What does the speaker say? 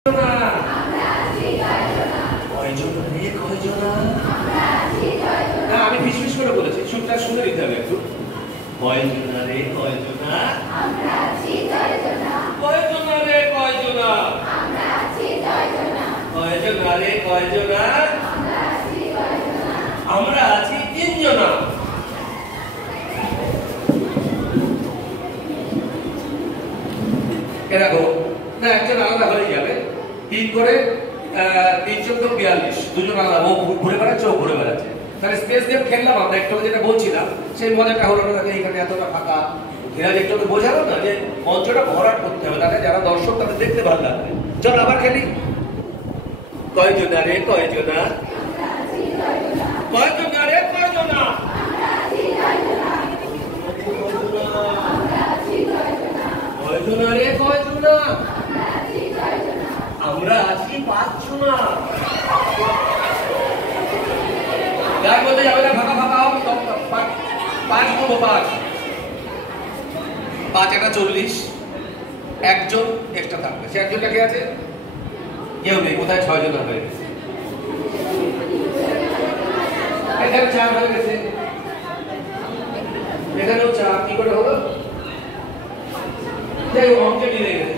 আমি ফিসফিস করে বলেছি, সুরটা শুনে নিতে হবে একটু। কয়জনা রে কয়জনা, কয়জনা রে কয়জনা, কয়জনা রে কয়জনা, আমরা আছি তিনজনা। এরকম না, একজন আলাদা হয়ে যাবে। 3 করে 3 14 42, দুজন আলাদা, ও ঘুরে বেড়াচ্ছে ও ঘুরে বেড়াচ্ছে। তাহলে স্পেস গেম খেললাম আমরা, একটু যেটা বলছিলাম সেই মজাটা হলো না। এখানে এতটা ফাঁকা, এরা একটু বোঝালো না যে মঞ্চটা ভরাট করতে হবে, তাহলে যারা দর্শক তাদের দেখতে ভালো লাগবে। চল আবার খেলি। কয়জনা রে কয়জনা, কয়জনা রে কয়জনা, কয়জনা রে কয়জনা, আমরা আছি 5 জনা। যার মধ্যে যাবে না, ফাঁকা ফাঁকা হবে, 5 করবো, 5 একটা 40, একজন এক্সট্রা থাকবে। সে একজনটা কে আছে? কেউ নেই। কোথায় 6 জন হয়ে গেছে? এখানে 4 হয়ে গেছে, এখানেও 4। কি করে হলো? যাই হোক, অঙ্কে মিলে গেছে।